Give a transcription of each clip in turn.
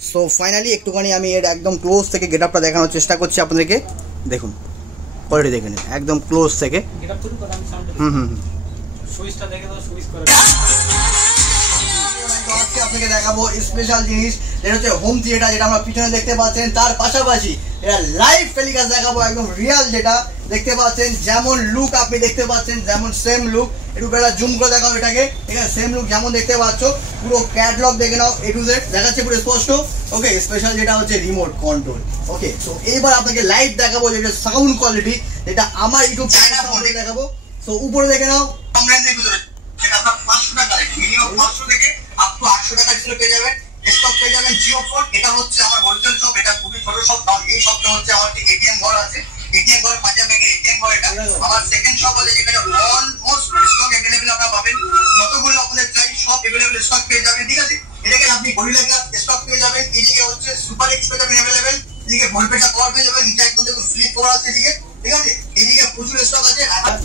So finally একটুখানি আমি এর একদম ক্লোজ থেকে গেট আপটা দেখানোর চেষ্টা করছি আপনাদেরকে। দেখুন কোয়ালিটি দেখে নিন একদম ক্লোজ থেকে। আপনাকে দেখাবো স্পেশাল জিনিস, যেটা হচ্ছে হোম থিয়েটার, যেটা আমরা পিছনে দেখতে পাচ্ছেন। তার পাশাপাশি এটা লাইভ টেলিকাস্ট দেখাবো, একদম রিয়াল যেটা দেখতে পাচ্ছেন, যেমন লুক আপনি দেখতে পাচ্ছেন, যেমন সেম লুক। একটু বেলা জুম করে দেখাও এটাকে, এখানে সেম লুক যেমন দেখতে পাচ্ছ, পুরো ক্যাটলগ দেখে নাও, এ টু জেড দেখাচ্ছে পুরো স্পষ্ট। ওকে, স্পেশাল যেটা হচ্ছে রিমোট কন্ট্রোল। ওকে, তো এইবার আপনাকে লাইভ দেখাবো যেটা সাউন্ড কোয়ালিটি, যেটা আমার ইউটিউব চ্যানেলে দেখাবো। তো উপরে দেখে নাও, যেটা আপনার 500 টাকা মিনিমাম 500 থেকে আপ টু 800 টাকা ছিল পেয়ে যাবেন। স্টক পেয়ে যাবেন জিও ফোন। এটা হচ্ছে আমার হোলসেল শপ, এটা খুবই ছোট শপ, কারণ এই শপটা হচ্ছে আমার যে এটিএম ঘর আছে, এটিএম ঘর পাঞ্জাব ব্যাংকের এটিএম ঘর। এটা আমার সেকেন্ড শপ আছে, যেখানে অলমোস্ট স্টক अवेलेबल আপনারা পাবেন, যতগুলো আপনাদের চাই সব अवेलेबल স্টক পেয়ে যাবেন। ঠিক আছে, এটাকে আপনি গরিলা গ্লাস স্টক পেয়ে যাবেন। এদিকে হচ্ছে সুপার এক্স পেয়ে যাবেন अवेलेबल, এদিকে ভলপেটা কভার পেয়ে যাবেন, নিচে একদম দেখুন স্লিপ কভার আছে এদিকে। ঠিক আছে, এদিকে প্রচুর স্টক আছে।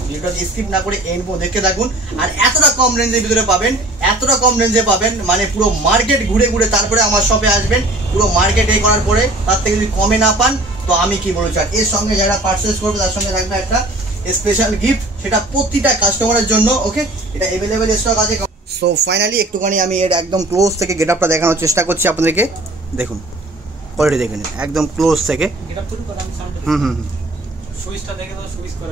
ভিডিওটা স্কিপ না করে এন্ড পর্যন্ত দেখতে থাকুন। আর এতটা কম রেঞ্জের ভিতরে পাবেন, এতটা কম রেঞ্জে পাবেন, মানে পুরো মার্কেট ঘুরে ঘুরে তারপরে আমার শপে আসবেন। পুরো মার্কেট এই করার পরে তার থেকে যদি কমে না পান তো আমি কি বলছি। আর এর সঙ্গে যারা পারচেজ করবে তার সঙ্গে থাকবে একটা স্পেশাল গিফট, সেটা প্রতিটা কাস্টমারের জন্য। ওকে, এটা अवेलेबल স্টক আছে। সো ফাইনালি একটুখানি আমি এর একদম ক্লোজ থেকে গেট আপটা দেখানোর চেষ্টা করছি আপনাদেরকে। দেখুন কোয়ালিটি দেখে নিন একদম ক্লোজ থেকে। সুইচটা দেখে দাও, সুইচ করে